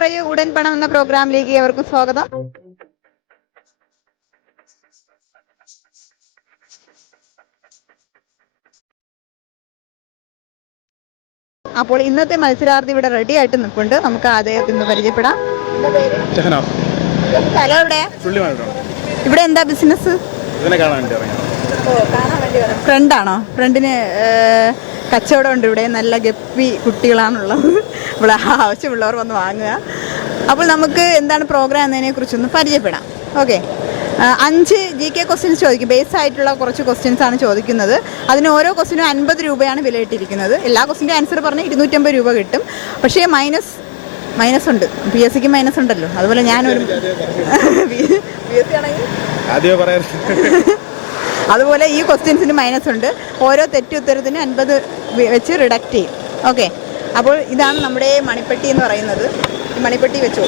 പറയൂ ഉടൻ പണം എന്ന പ്രോഗ്രാമിലേക്ക് ഏവർക്കും സ്വാഗതം. അപ്പോൾ ഇന്നത്തെ മത്സരാർത്ഥി ഇവിടെ റെഡി ആയിട്ട് നിൽപ്പുണ്ട്. നമുക്ക് അദ്ദേഹത്തിന് ഒന്ന് പരിചയപ്പെടാം. സ്ഥലം എവിടെ? ഇവിടെ എന്താ ബിസിനസ്? ഫ്രണ്ടാണോ? ഫ്രണ്ടിന് കച്ചവടം ഉണ്ട്. ഇവിടെ നല്ല ഗപ്പി കുട്ടികളാണുള്ളത്. ഇവിടെ ആവശ്യമുള്ളവർ വന്ന് വാങ്ങുക. അപ്പോൾ നമുക്ക് എന്താണ് പ്രോഗ്രാം എന്നതിനെ കുറിച്ചൊന്ന് പരിചയപ്പെടാം. ഓക്കെ, 5 GK ക്വസ്റ്റ്യൻസ് ചോദിക്കും. ബേസ് ആയിട്ടുള്ള കുറച്ച് ക്വസ്റ്റ്യൻസ് ആണ് ചോദിക്കുന്നത്. അതിന് ഓരോ ക്വസ്റ്റിനും 50 രൂപയാണ് വിലയിട്ടിരിക്കുന്നത്. എല്ലാ ക്വസ്റ്റിൻ്റെ ആൻസർ പറഞ്ഞ് 250 രൂപ കിട്ടും. പക്ഷേ മൈനസ് ഉണ്ട്. PSCക്ക് മൈനസ് ഉണ്ടല്ലോ. അതുപോലെ ഞാനൊരു PSC ആണെങ്കിൽ അതുപോലെ ഈ ക്വസ്റ്റ്യൻസിന് മൈനസ് ഉണ്ട്. ഓരോ തെറ്റുത്തരത്തിന് 50 വെച്ച് റിഡക്റ്റ് ചെയ്യും. ഓക്കെ, അപ്പോൾ ഇതാണ് നമ്മുടെ മണിപ്പെട്ടി എന്ന് പറയുന്നത്. മണിപ്പെട്ടി വെച്ചോ.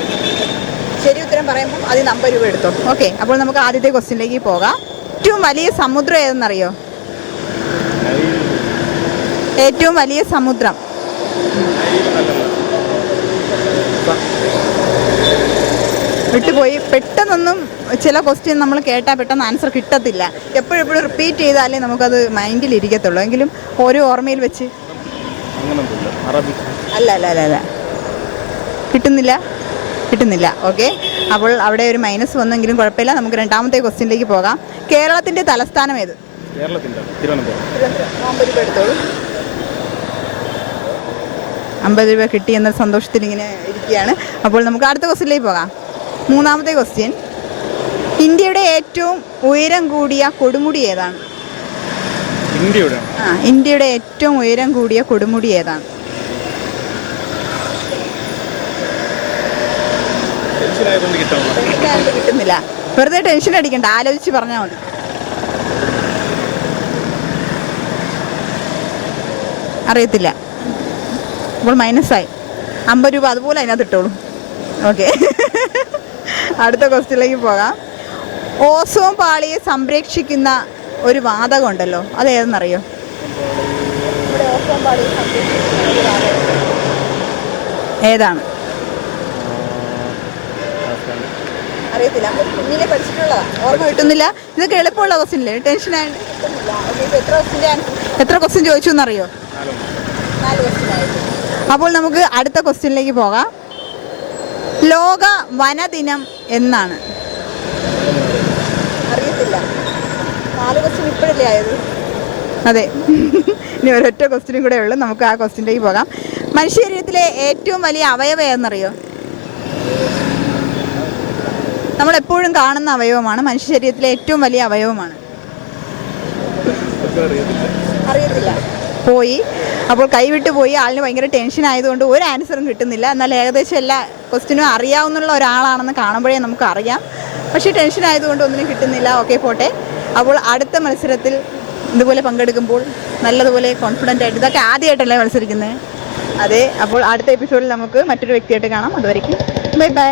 ശരി ഉത്തരം പറയുമ്പോൾ അതിന് 50 രൂപ എടുത്തോ. ഓക്കെ, അപ്പോൾ നമുക്ക് ആദ്യത്തെ ക്വസ്റ്റ്യനിലേക്ക് പോകാം. ഏറ്റവും വലിയ സമുദ്രം ഏതെന്നറിയോ? ഏറ്റവും വലിയ സമുദ്രം വിട്ടുപോയി. പെട്ടെന്നൊന്നും ചില ക്വസ്റ്റ്യൻ നമ്മൾ കേട്ടാൽ പെട്ടെന്ന് ആൻസർ കിട്ടത്തില്ല. എപ്പോഴും റിപ്പീറ്റ് ചെയ്താലേ നമുക്കത് മൈൻഡിൽ ഇരിക്കത്തുള്ളൂ. എങ്കിലും ഓരോ ഓർമ്മയിൽ വെച്ച് അല്ല കിട്ടുന്നില്ല. ഓക്കെ, അപ്പോൾ അവിടെ ഒരു മൈനസ് വന്നെങ്കിലും കുഴപ്പമില്ല. നമുക്ക് രണ്ടാമത്തെ ക്വസ്റ്റ്യനിലേക്ക് പോകാം. കേരളത്തിൻ്റെ തലസ്ഥാനം ഏത്? 50 രൂപ കിട്ടി എന്ന സന്തോഷത്തിൽ ഇങ്ങനെ ഇരിക്കുകയാണ്. അപ്പോൾ നമുക്ക് അടുത്ത ക്വസ്റ്റ്യനിലേക്ക് പോകാം. മൂന്നാമത്തെ ക്വസ്റ്റ്യൻ, ഇന്ത്യയുടെ ഏറ്റവും ഉയരം കൂടിയ കൊടുമുടി ഏതാണ്? ഇന്ത്യയുടെ ഏറ്റവും ഉയരം കൂടിയ കൊടുമുടി ഏതാണ്? കിട്ടുന്നില്ല. വെറുതെ ടെൻഷൻ അടിക്കണ്ട, ആലോചിച്ച് പറഞ്ഞാൽ മതി. അറിയത്തില്ല. അപ്പോൾ മൈനസായി 50 രൂപ അതുപോലെ അതിനകത്ത് ഇട്ടോളൂ. ഓക്കെ, അടുത്ത ക്വസ്റ്റ്യനിലേക്ക് പോകാം. ഓസോൺ പാളിയെ സംരക്ഷിക്കുന്ന ഒരു വാതകം ഉണ്ടല്ലോ, അത് ഏതെന്നറിയോ? ഓസോൺ പാളിയെ സംരക്ഷിക്കുന്ന ഏതാണ്? അറിയത്തില്ല. കുഞ്ഞിലെ പഠിച്ചിട്ടുള്ളതാ, ഓർമ്മ കിട്ടുന്നില്ല. ഇതൊക്കെ എളുപ്പമുള്ള ക്വസ്റ്റ്യനില്ലേ? ടെൻഷനായിട്ട് കിട്ടുന്നില്ല. എത്ര ക്വസ്റ്റ്യൻ ചോദിച്ചു എന്നറിയോ? 4 ക്വസ്റ്റ്യൻ ആയിരുന്നു. അപ്പോൾ നമുക്ക് അടുത്ത ക്വസ്റ്റ്യനിലേക്ക് പോകാം. ലോക വനദിനം എന്നാണ്? അറിയത്തില്ല. 4 ക്വസ്റ്റ്യൻ ഇപ്പോഴല്ലേ ആയത്? അതെ. ഇനി ഒരൊറ്റ ക്വസ്റ്റ്യനും കൂടെ ഉള്ളൂ. നമുക്ക് ആ ക്വസ്റ്റ്യനിലേക്ക് പോകാം. മനുഷ്യ ശരീരത്തിലെ ഏറ്റവും വലിയ അവയവം ഏതെന്നറിയോ? നമ്മളെപ്പോഴും കാണുന്ന അവയവമാണ്. മനുഷ്യ ശരീരത്തിലെ ഏറ്റവും വലിയ അവയവമാണ്. അറിയത്തില്ല. പോയി. അപ്പോൾ കൈവിട്ട് പോയി. ആളിന് ഭയങ്കര ടെൻഷൻ ആയതുകൊണ്ട് ഒരു ആൻസറും കിട്ടുന്നില്ല. എന്നാൽ ഏകദേശം എല്ലാ ക്വസ്റ്റ്യനും അറിയാവുന്ന ഒരാളാണെന്ന് കാണുമ്പോഴേ നമുക്ക് അറിയാം. പക്ഷേ ടെൻഷൻ ആയതുകൊണ്ട് ഒന്നിനും കിട്ടുന്നില്ല. ഓക്കെ, പോട്ടെ. അപ്പോൾ അടുത്ത മത്സരത്തിൽ ഇതുപോലെ പങ്കെടുക്കുമ്പോൾ നല്ലതുപോലെ കോൺഫിഡൻ്റ് ആയിട്ട്. ഇതൊക്കെ ആദ്യമായിട്ടല്ലേ മത്സരിക്കുന്നത്? അതെ. അപ്പോൾ അടുത്ത എപ്പിസോഡിൽ നമുക്ക് മറ്റൊരു വ്യക്തിയായിട്ട് കാണാം. അതുവരെയ്ക്കും ബൈ ബൈ.